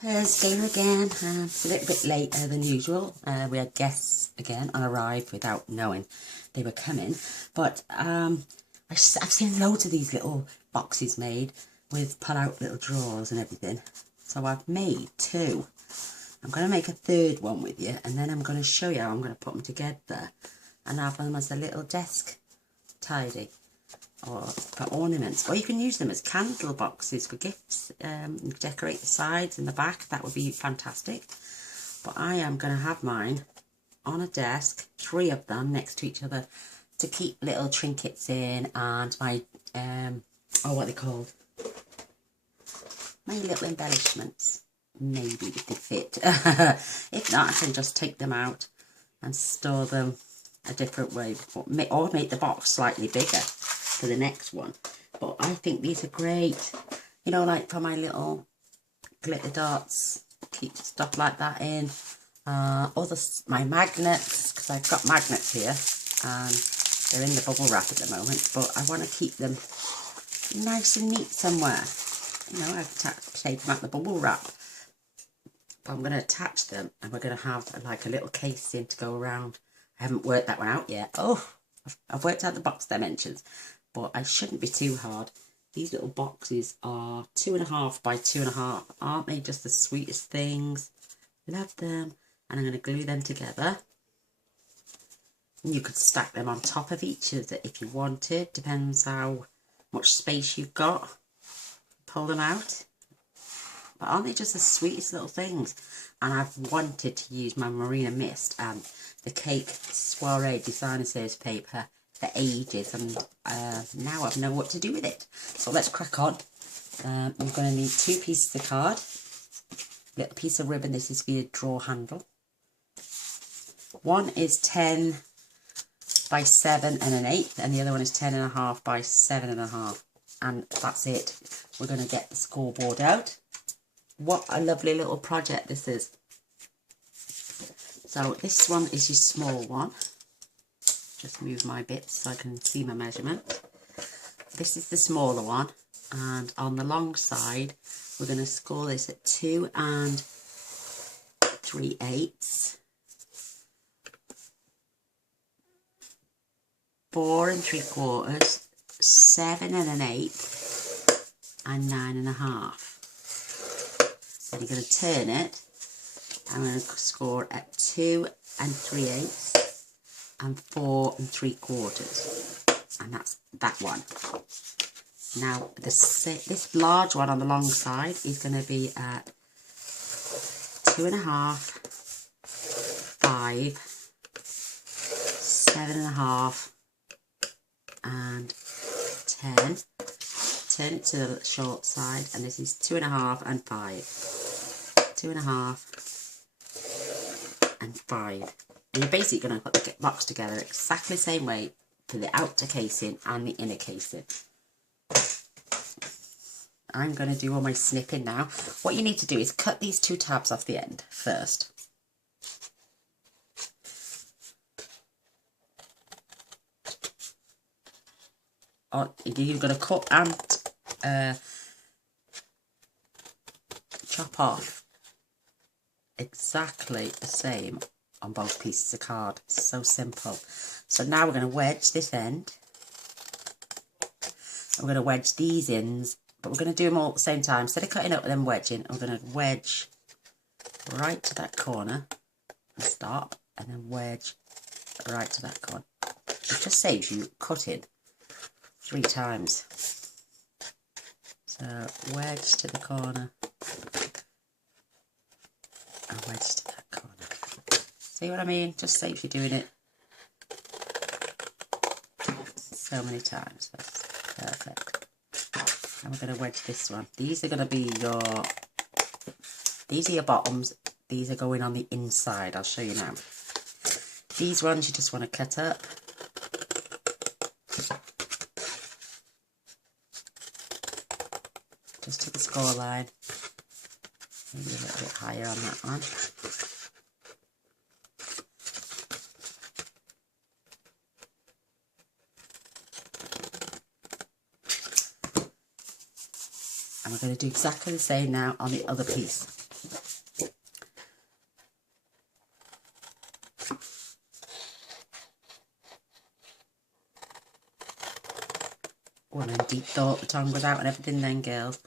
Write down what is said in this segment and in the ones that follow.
Thursday again. It's a little bit later than usual. We had guests again and arrived without knowing they were coming. But I've seen loads of these little boxes made with pull-out little drawers and everything. So I've made two. I'm going to make a third one with you, and then I'm going to show you how I'm going to put them together and have them as a little desk tidy or for ornaments, or you can use them as candle boxes for gifts. Decorate the sides and the back, that would be fantastic. But I am going to have mine on a desk, 3 of them next to each other, to keep little trinkets in, and my what are they called, my little embellishments. Maybe if they fit. If not, I can just take them out and store them a different way, or make the box slightly bigger for the next one. But I think these are great, you know, like for my little glitter dots, keep stuff like that in. My magnets, because I've got magnets here and they're in the bubble wrap at the moment, but I want to keep them nice and neat somewhere. You know, I've taken out the bubble wrap. I'm going to attach them, and we're going to have like a little casing to go around. I haven't worked that one out yet. Oh, I've worked out the box dimensions, but I shouldn't be too hard. These little boxes are 2.5 by 2.5. Aren't they just the sweetest things? Love them. And I'm going to glue them together. And you could stack them on top of each other if you wanted. Depends how much space you've got. Pull them out. But aren't they just the sweetest little things? And I've wanted to use my Marina Mist and the Cake Soiree Designer Series paper for ages, and now I know what to do with it. So let's crack on. I'm going to need 2 pieces of card, little piece of ribbon. This is for your drawer handle. One is 10 by 7 1/8, and the other one is 10.5 by 7.5, and that's it. We're going to get the scoreboard out. What a lovely little project this is. So this one is your small one. Just move my bits so I can see my measurement. This is the smaller one, and on the long side we're going to score this at 2 3/8, 4 3/4, 7 1/8, and 9.5. Then you're going to turn it. I'm going to score at 2 3/8 and 4 3/4, and that's that one. Now this large one on the long side is going to be at 2.5, 5, 7.5, and 10. Turn it to the short side, and this is 2.5 and 5. 2.5 and 5. And you're basically going to put the box together exactly the same way for the outer casing and the inner casing. I'm going to do all my snipping now. What you need to do is cut these 2 tabs off the end first. You're going to cut and chop off exactly the same on both pieces of card. So simple. So now we're going to wedge this end. We're going to wedge these ends, but we're going to do them all at the same time. Instead of cutting up and then wedging, I'm going to wedge right to that corner and stop, and then wedge right to that corner. It just saves you cutting 3 times. So wedge to the corner and wedge to that corner. See what I mean? Just saves you doing it so many times. That's perfect. And we're going to wedge this one. These are going to be your bottoms. These are going on the inside. I'll show you now. These ones you just want to cut up. Just to the score line. Maybe a little bit higher on that one. And we're going to do exactly the same now on the other piece. deep thought the tongue was out and everything then, girls.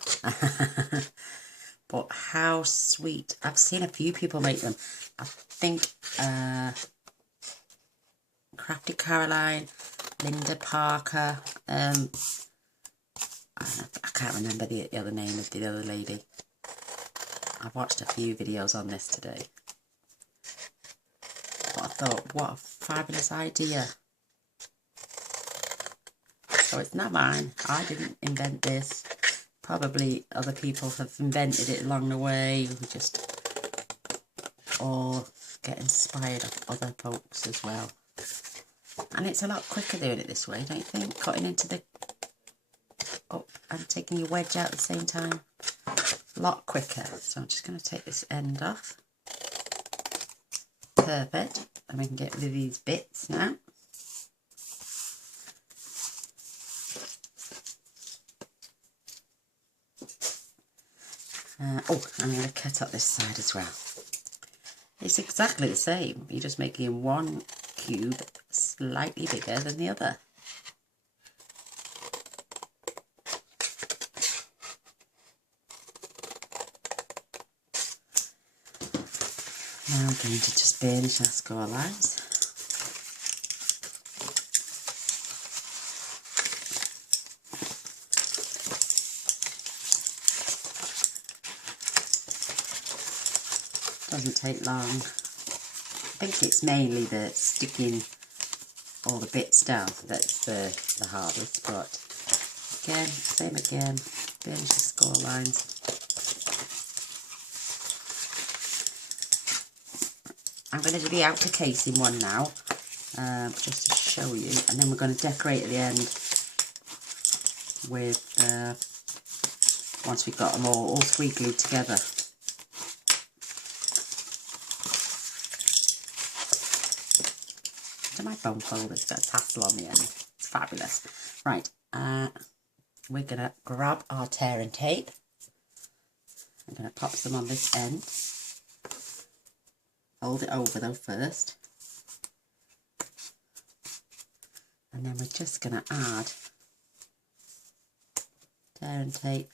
But how sweet. I've seen a few people make them. I think Crafty Caroline, Linda Parker, I can't remember the other name of the other lady. I've watched a few videos on this today. But I thought, what a fabulous idea. So it's not mine. I didn't invent this. Probably other people have invented it along the way. We just all get inspired of other folks as well. And it's a lot quicker doing it this way, don't you think? Cutting into the up and taking your wedge out at the same time. A lot quicker. So I'm just going to take this end off. Perfect. And we can get rid of these bits now. Oh, I'm going to cut up this side as well. It's exactly the same. You're just making one cube slightly bigger than the other. Now I'm going to just burnish our score lines. Doesn't take long. I think it's mainly the sticking all the bits down that's the hardest, but again, same again, burnish the score lines. I'm going to do the outer casing one now, just to show you, and then we're going to decorate at the end with, once we've got them all three glued together. My bone folder's got a tassel on the end. It's fabulous. Right, we're going to grab our tear and tape. I'm going to pop some on this end. Hold it over though first. And then we're just going to add tear and tape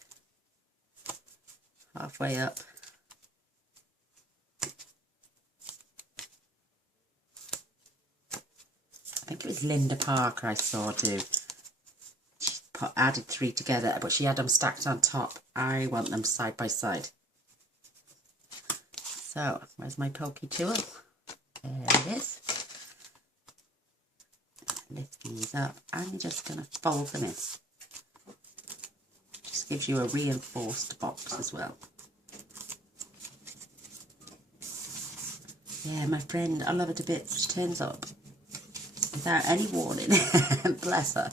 halfway up. I think it was Linda Parker I saw do. She added three together, but she had them stacked on top. I want them side by side. So, where's my pokey tool? There it is. Lift these up, and you're just going to fold them in. Just gives you a reinforced box as well. Yeah, my friend, I love her to bits. She turns up without any warning. Bless her.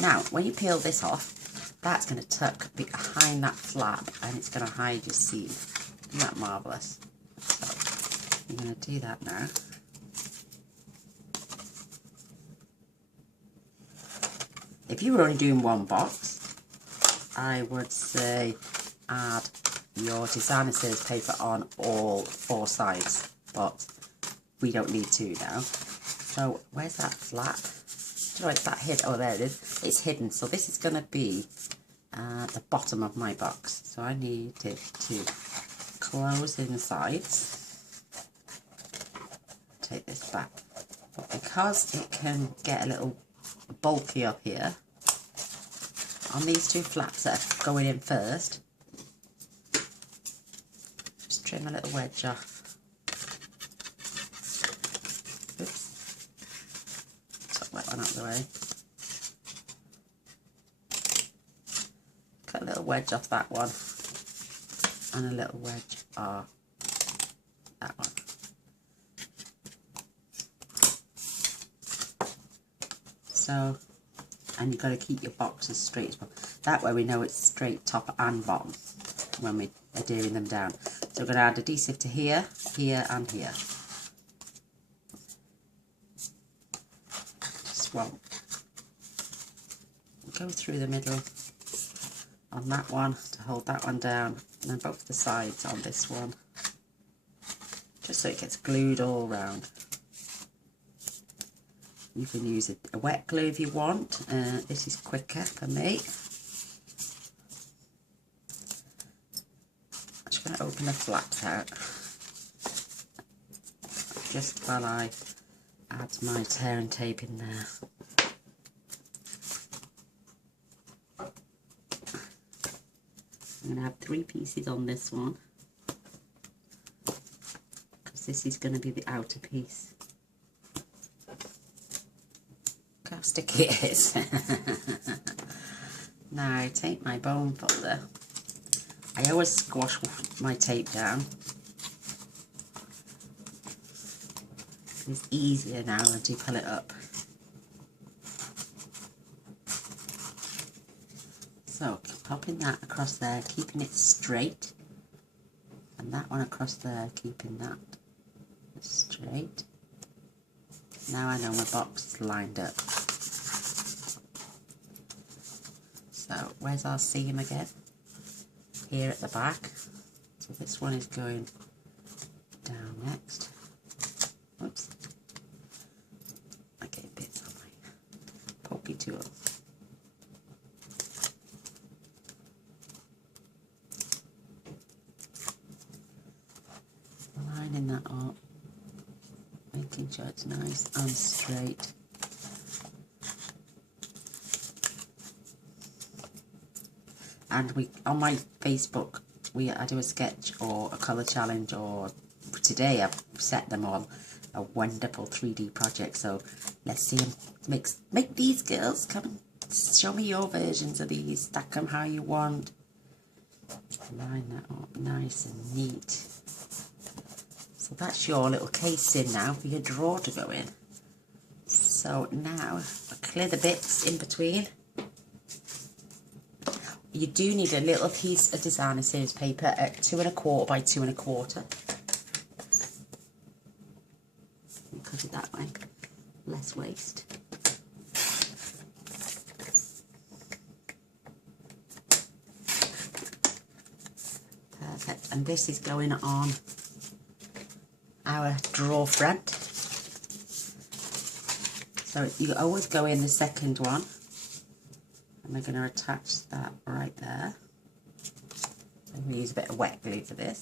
Now, when you peel this off, that's going to tuck behind that flap and it's going to hide your seam. Isn't that marvellous? So, I'm going to do that now. If you were only doing one box, I would say add your designer series paper on all four sides, but we don't need to now. So where's that flap? Oh, it's that hidden. Oh, there it is. It's hidden. So this is going to be the bottom of my box. So I need it to close in the sides. Take this back. But because it can get a little bulky up here, on these two flaps that are going in first, just trim a little wedge off. That one out of the way. Cut a little wedge off that one and a little wedge off that one. So, and you've got to keep your boxes straight as well. That way we know it's straight top and bottom when we are doing them down. So we're going to add adhesive to here, here and here. Well, go through the middle on that one to hold that one down, and then both the sides on this one, just so it gets glued all round. You can use a wet glue if you want. This is quicker for me. I'm just going to open the flaps out just while I add my tear and tape in there. I'm going to have 3 pieces on this one, because this is going to be the outer piece. Look how sticky it is. Now I take my bone folder. I always squash my tape down. It's easier now than to pull it up. So, popping that across there, keeping it straight. And that one across there, keeping that straight. Now I know my box is lined up. So, where's our seam again? Here at the back. So this one is going down next. Oops. I get bits on my pokey tool. Lining that up, making sure it's nice and straight. And on my Facebook, I do a sketch or a colour challenge, or today I've set them on a wonderful 3D project. So let's see them. Make these, girls. Come and show me your versions of these. Stack them how you want. Line that up nice and neat. So that's your little casing now for your drawer to go in. So now I'll clear the bits in between. You do need a little piece of designer series paper at 2 1/4 by 2 1/4. Cut it that way, less waste. Perfect, and this is going on our drawer front. So you always go in the second one. And we're going to attach that right there. And we use a bit of wet glue for this.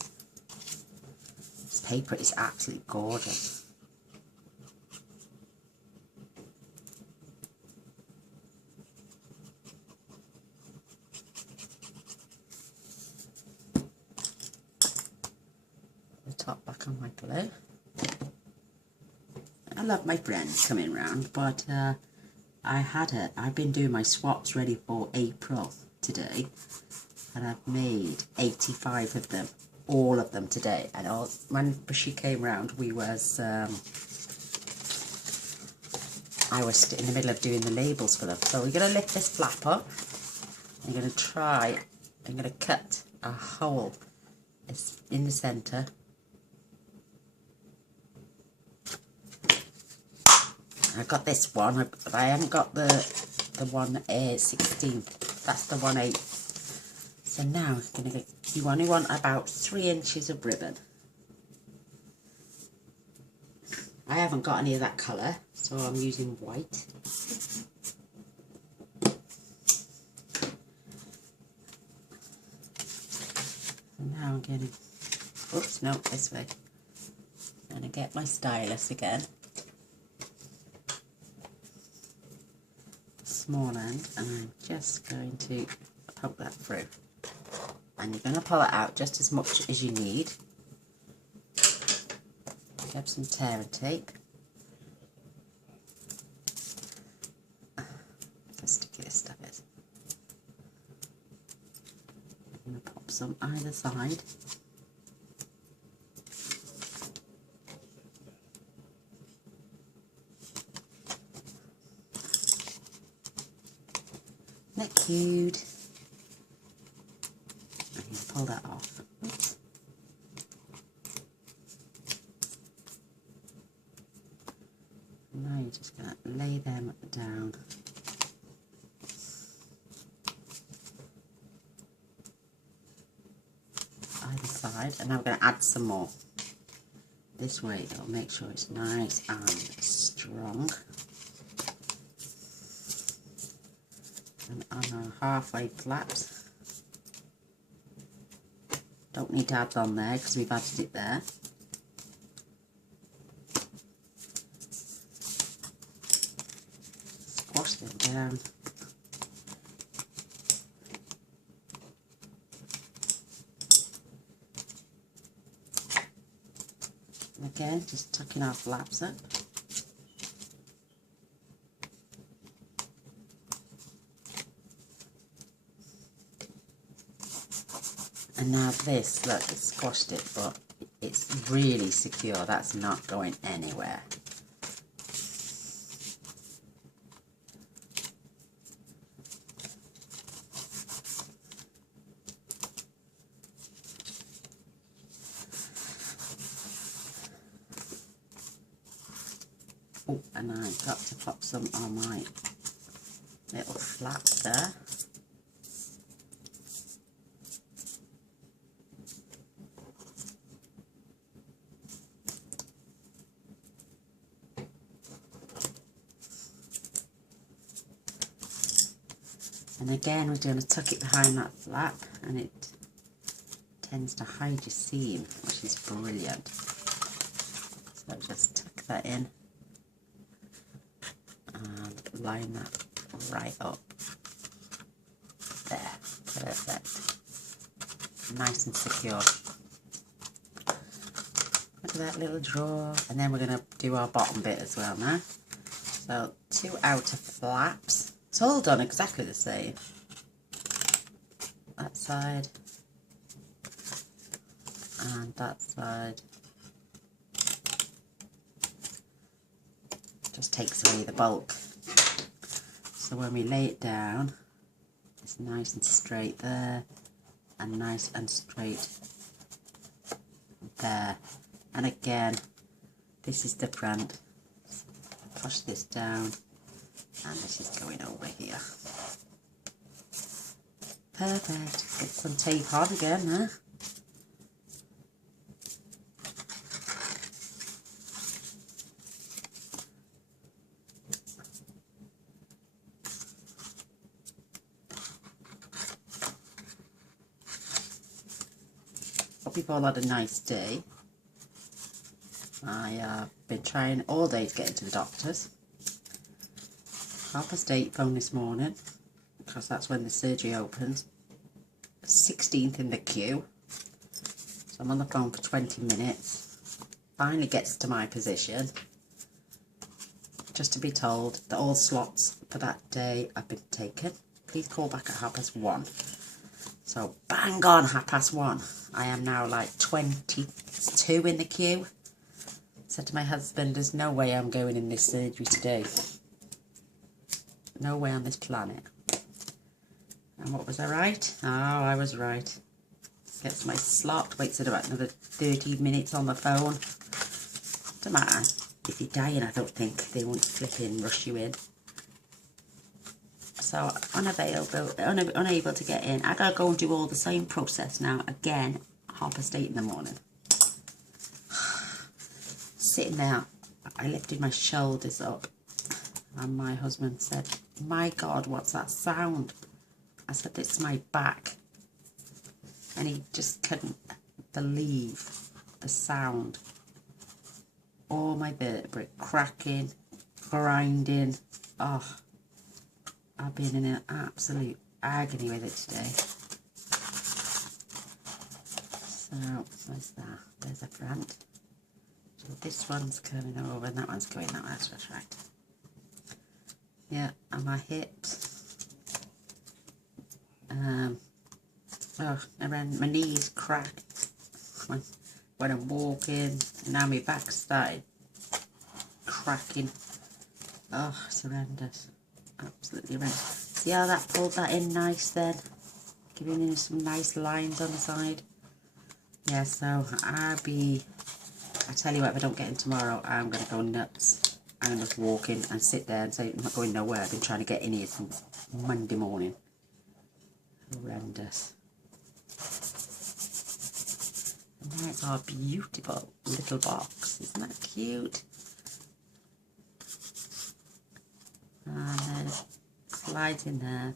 This paper is absolutely gorgeous. The top back on my glue. I love my friends coming round, but I've been doing my swaps ready for April today, and I've made 85 of them, all of them today. And when she came round, I was in the middle of doing the labels for them. So we're going to lift this flap up. I'm going to cut a hole in the centre. I've got this one, but I haven't got the 1/16. That's the 1/8. So now you only want about 3 inches of ribbon. I haven't got any of that colour, so I'm using white. And now I'm going to, oops, no, this way. I'm going to get my stylus again. Small end, and I'm just going to poke that through, and you're going to pull it out just as much as you need. Grab some tear and tape. Look how sticky this stuff is. I'm going to pop some either side. Isn't that cute? I'm going to pull that off. Oops. Now you're just going to lay them down. Either side, and now we're going to add some more. This way it'll make sure it's nice and strong. and on our halfway flaps. Don't need to add on there because we've added it there. Squash them down. Again, just tucking our flaps up. And now this, look, it's squashed it, but it's really secure. That's not going anywhere. Oh, and I've got to pop some on my little flap there. And again, we're going to tuck it behind that flap, and it tends to hide your seam, which is brilliant. So just tuck that in and line that right up. There, perfect. Nice and secure. Look at that little drawer. And then we're going to do our bottom bit as well now. So 2 outer flaps. It's all done exactly the same. That side and that side. Just takes away the bulk. So when we lay it down, it's nice and straight there and nice and straight there. And again, this is the front. Push this down. And this is going over here. Perfect. Get some tape on again, huh? Hope you've all had a nice day. I have been trying all day to get into the doctor's. 8:30 phone this morning, because that's when the surgery opens. 16th in the queue. So I'm on the phone for 20 minutes. Finally gets to my position. Just to be told that all slots for that day have been taken. Please call back at 1:30. So bang on 1:30. I am now like 22 in the queue. Said to my husband, there's no way I'm going in this surgery today. No way on this planet. And what was I right? Oh, I was right. Gets my slot, waits at about another 30 minutes on the phone. Doesn't matter. If you're dying, I don't think they won't flipping rush you in. So, unable to get in. I gotta go and do all the same process now. Again, 8:30 in the morning. Sitting there, I lifted my shoulders up. And my husband said, my God, what's that sound? I said, it's my back. And he just couldn't believe the sound. All my vertebrae cracking, grinding. Oh, I've been in an absolute agony with it today. So, where's that? There's the front. So this one's coming over and that one's going that way. That's right. Yeah, and my hips. And my knees cracked when I'm walking. Now my back's started cracking. Oh, it's horrendous. Absolutely horrendous. See how that pulled that in nice then? Giving it some nice lines on the side. Yeah, so I tell you what, if I don't get in tomorrow, I'm going to go nuts. I'm going to just walk in and sit there and say, I'm not going nowhere. I've been trying to get in here since Monday morning. Horrendous. And there's our beautiful little box. Isn't that cute? And then it slides in there.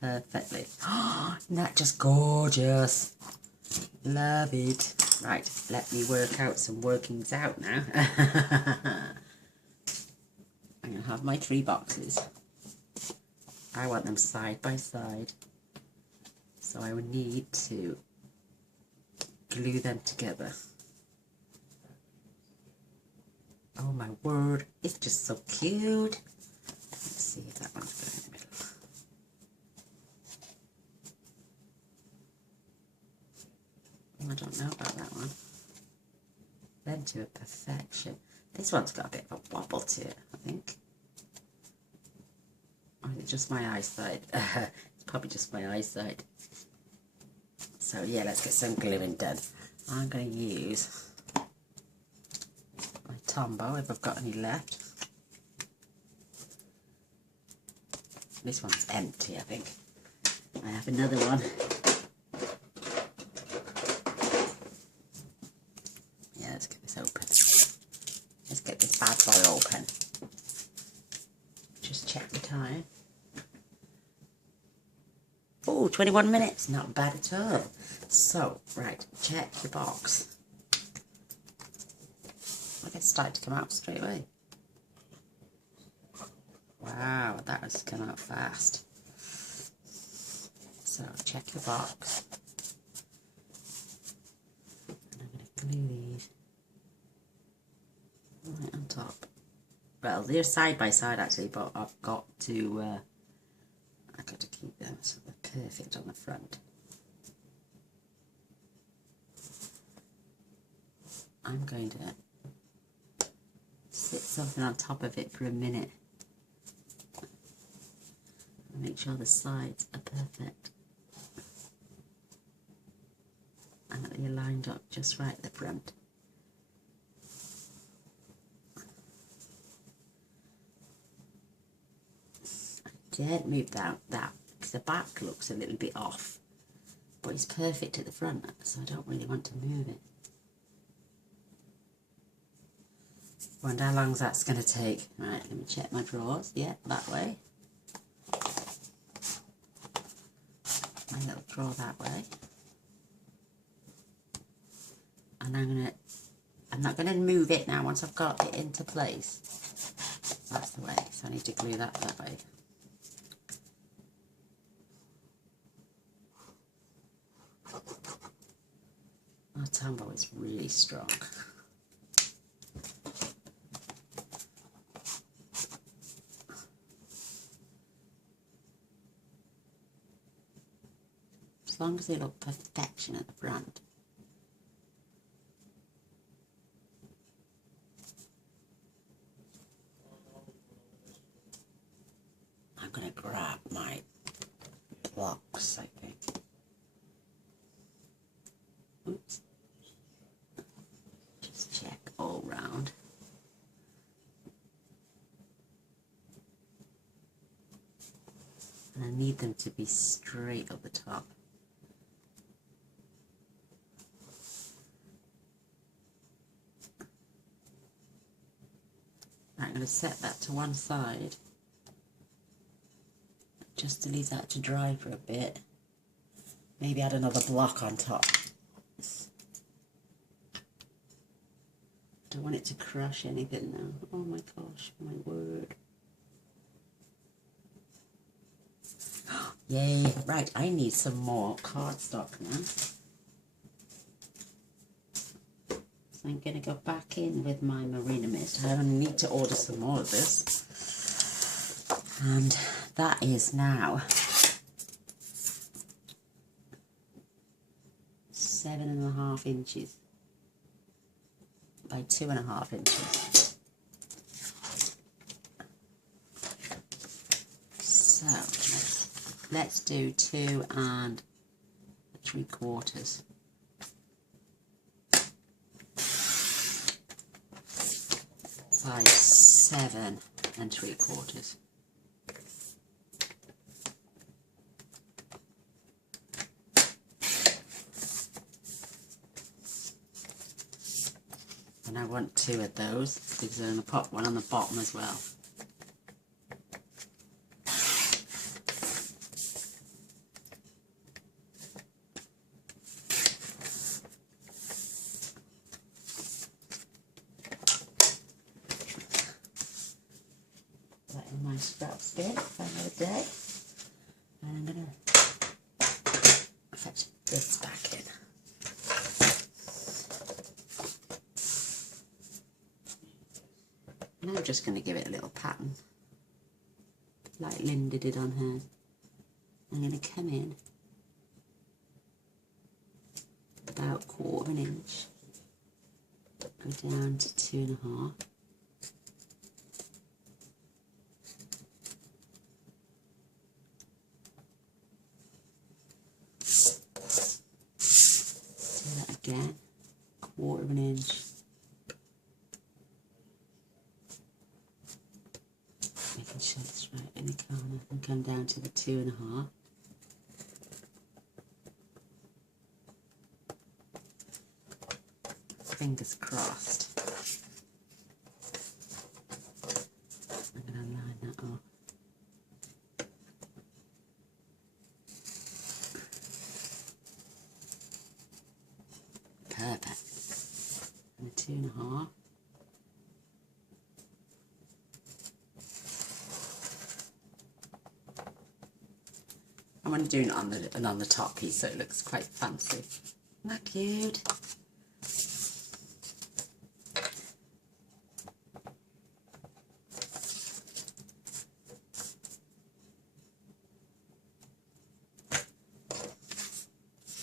perfectly. Isn't that just gorgeous? Love it. Right, let me work out some workings out now. I'm going to have my 3 boxes. I want them side by side. So I would need to glue them together. Oh my word, it's just so cute. Let's see if that one's going in the middle. I don't know about that one. Then to a perfection. This one's got a bit of a wobble to it, I think. Or is it just my eyesight? It's probably just my eyesight. So yeah, let's get some gluing done. I'm going to use my Tombow if I've got any left. This one's empty, I think. I have another one. Yeah, let's get this open. Let's get this bad boy open. Just check the time. Oh, 21 minutes. Not bad at all. So, right, check the box. Look, it's started to come out straight away. Wow, that has come out fast. So, check the box. And I'm going to glue these right on top. Well, they're side by side actually, but I've got to keep them so they're perfect on the front. I'm going to sit something on top of it for a minute and make sure the sides are perfect and that they're lined up just right at the front. I did move that because the back looks a little bit off, but it's perfect at the front, so I don't really want to move it. Wonder how long that's going to take. Right, let me check my drawers. Yeah, that way. My little drawer that way. And I'm not going to move it now once I've got it into place. That's the way, so I need to glue that way. Our Tombow is really strong. As long as they look perfection at the front. I'm going to grab my blocks, I think. Oops. Just check all round. And I need them to be straight up the top. I'm going to set that to one side just to leave that to dry for a bit. Maybe add another block on top. Don't want it to crush anything now. Oh my gosh, my word. Yay, right, I need some more cardstock now. So I'm going to go back in with my Marina Mist. I need to order some more of this. And that is now 7.5 inches by 2.5 inches. So let's do 2 3/4. By 7 3/4. And I want 2 of those because I'm going to put one on the bottom as well. scrap spin for another day. And I'm going to fetch this back in. And I'm just going to give it a little pattern, like Linda did on hers. I'm going to come in about 1/4 inch, go down to 2.5. Do that again, 1/4 inch. Making sure it's right in the corner, and come down to the 2.5. Fingers crossed. I'm going to line that up. Perfect. And a 2.5. I'm going to do it on the top piece so it looks quite fancy. Isn't that cute?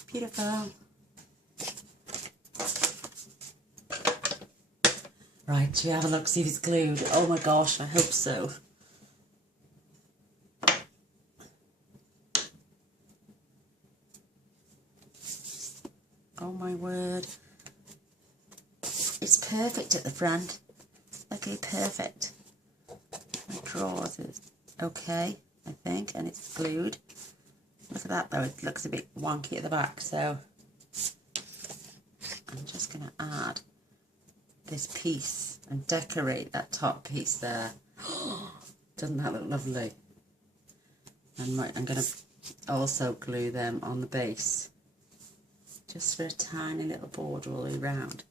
Beautiful. Right, should we have a look, see if it's glued? Oh my gosh, I hope so. Oh my word. It's perfect at the front. Okay, perfect. My drawers is okay, I think, and it's glued. Look at that though, it looks a bit wonky at the back, so I'm just going to add this piece and decorate that top piece there. Doesn't that look lovely? And I'm going to also glue them on the base, just for a tiny little border all the way around.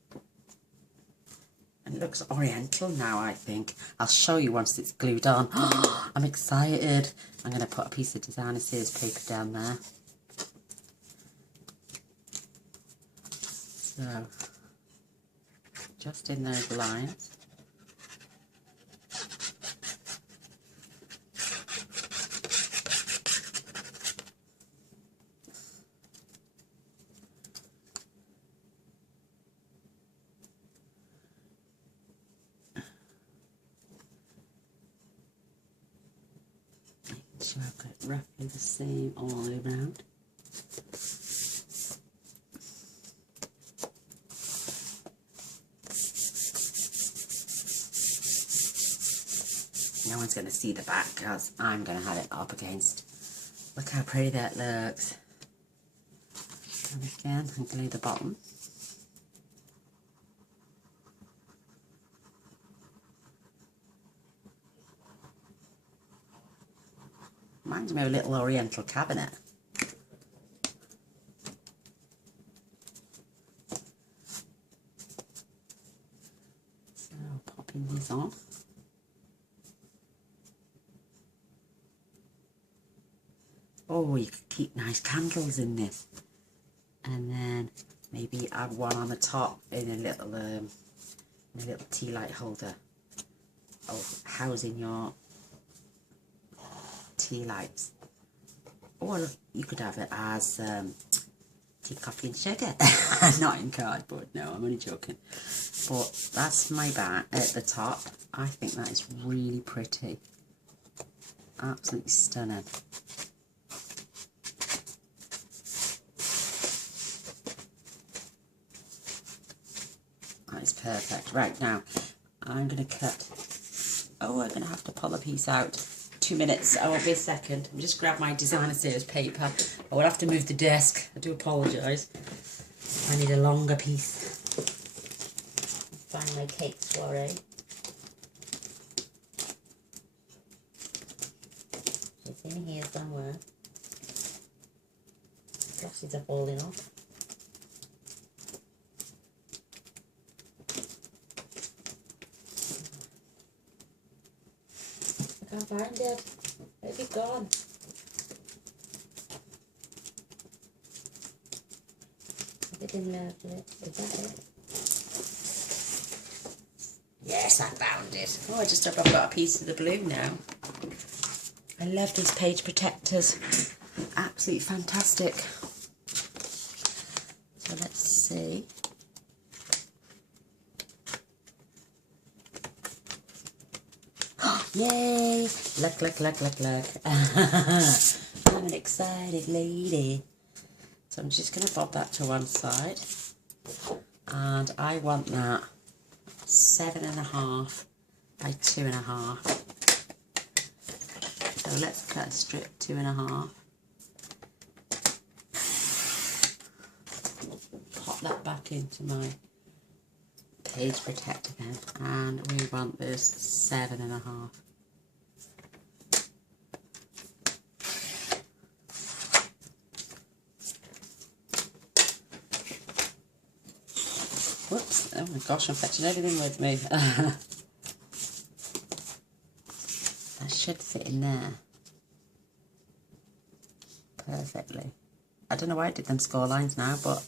And it looks Oriental now, I think. I'll show you once it's glued on. I'm excited. I'm going to put a piece of designer series paper down there. So, just in those lines. So I've got it roughly the same all the way around. No one's going to see the back because I'm going to have it up against. Look how pretty that looks. And again, and glue the bottom. Reminds me of a little Oriental cabinet. So popping this on. Oh, you could keep nice candles in this. And then maybe add one on the top in a little tea light holder. Oh, housing your tea lights. Or you could have it as tea, coffee and sugar. Not in cardboard, no, I'm only joking. But that's my back at the top. I think that is really pretty. Absolutely stunning. That is perfect. Right, now I'm going to cut. Oh, I'm going to have to pull a piece out. 2 minutes, I won't be a second. I'll just grab my designer series paper. I will have to move the desk. I do apologise. I need a longer piece. Find my cake soiree. It's in here somewhere. Glasses are falling off. Can't find it. Where's it gone? Is that it? Yes, I found it. Oh, I just hope I've got a piece of the blue now. I love these page protectors. Absolutely fantastic. So let's see. Yay! Look, look, look, look, look. I'm an excited lady. So I'm just going to bob that to one side. And I want that 7.5 by 2.5. So let's cut a strip 2.5. Pop that back into my page protector then. And we want this 7.5. Whoops, oh my gosh, I'm fetching everything with me. That should fit in there perfectly. I don't know why I did them score lines now, but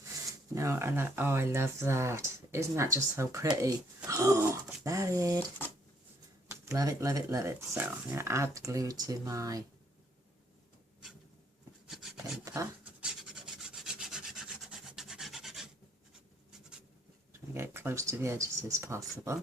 no, I like, oh, I love that. Isn't that just so pretty? Oh, love it. Love it, love it, love it. So I'm going to add glue to my paper. Get close to the edges as possible.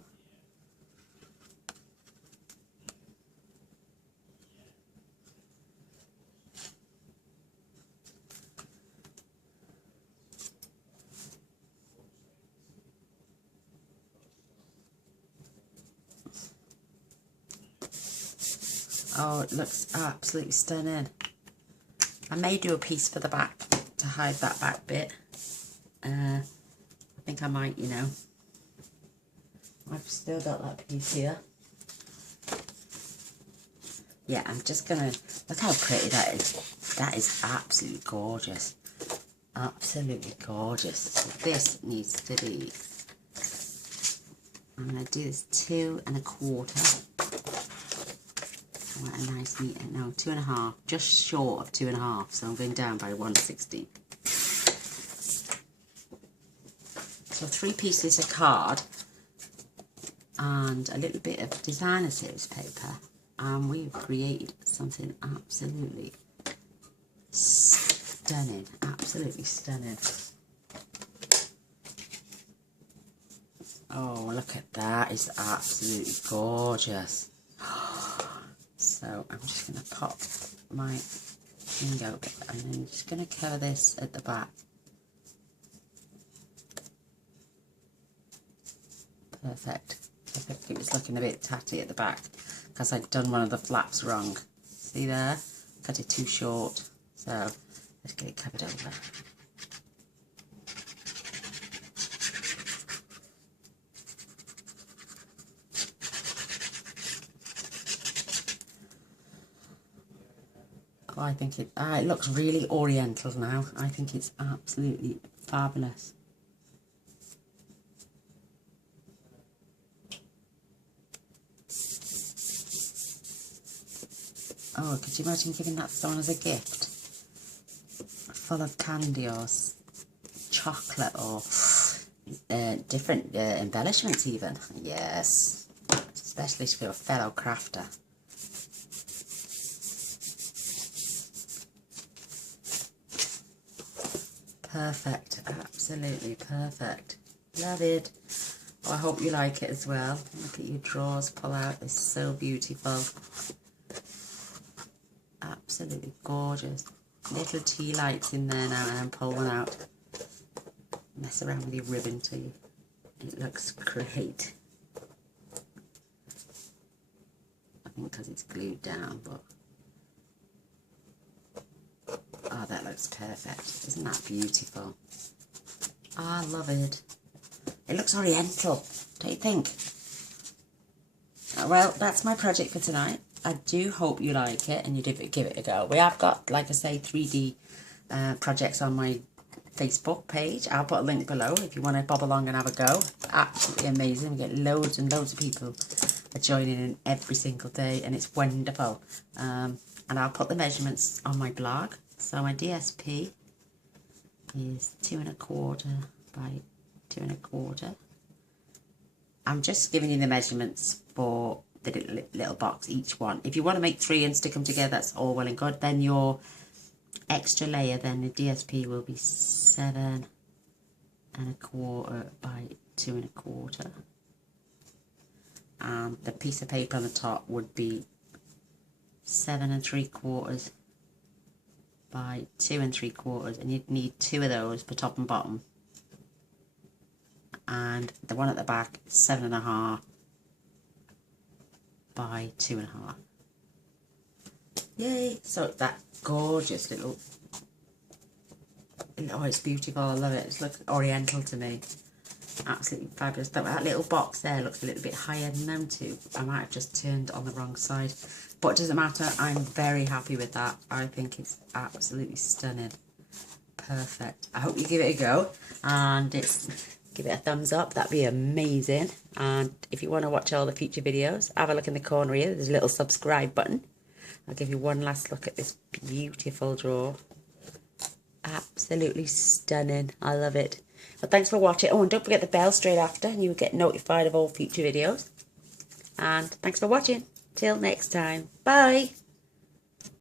Oh, it looks absolutely stunning. I may do a piece for the back to hide that back bit. I think I might, you know. I've still got that piece here. Yeah, I'm just gonna, look how pretty that is. That is absolutely gorgeous. Absolutely gorgeous. So this needs to be, I'm gonna do this 2.25. What a nice neat, no, 2.5, just short of 2.5, so I'm going down by 1/16. So 3 pieces of card and a little bit of designer series paper, and we've created something absolutely stunning, absolutely stunning. Oh, look at that, it's absolutely gorgeous. So I'm just going to pop my thing over and then I'm just going to cover this at the back. Perfect. I think it was looking a bit tatty at the back because I'd done one of the flaps wrong. See there? Cut it too short. So let's get it covered over. Oh, I think it looks really oriental now. I think it's absolutely fabulous. Oh, could you imagine giving that to someone as a gift? Full of candy or chocolate or different embellishments even. Yes, especially for a fellow crafter. Perfect, absolutely perfect. Love it. Oh, I hope you like it as well. Look at your drawers pull out, they're so beautiful. Absolutely gorgeous. Little tea lights in there now and then pull one out. Mess around with your ribbon too. It looks great. I think because it's glued down, but oh, that looks perfect. Isn't that beautiful? Oh, I love it. It looks oriental, don't you think? Well, that's my project for tonight. I do hope you like it and you give it a go. We have got, like I say, 3D projects on my Facebook page. I'll put a link below if you want to bob along and have a go. Absolutely amazing. We get loads and loads of people are joining in every single day, and it's wonderful. And I'll put the measurements on my blog. So my DSP is 2 1/4 by 2 1/4. I'm just giving you the measurements for the little box, each one. If you want to make 3 and stick them together, that's all well and good. Then your extra layer, then the DSP will be 7 1/4 by 2 1/4. And the piece of paper on the top would be 7 3/4 by 2 3/4, and you'd need 2 of those for top and bottom. And the one at the back, 7 1/2 by 2 1/2. Yay! So that gorgeous little, oh, it's beautiful. I love it. It's like Oriental to me. Absolutely fabulous. That little box there looks a little bit higher than them two. I might have just turned on the wrong side, but it doesn't matter. I'm very happy with that. I think it's absolutely stunning. Perfect. I hope you give it a go, and give it a thumbs up. That'd be amazing. And if you want to watch all the future videos, have a look in the corner here. There's a little subscribe button. I'll give you one last look at this beautiful drawer. Absolutely stunning. I love it. But thanks for watching. Oh, and don't forget the bell straight after, and you'll get notified of all future videos. And thanks for watching. Till next time. Bye.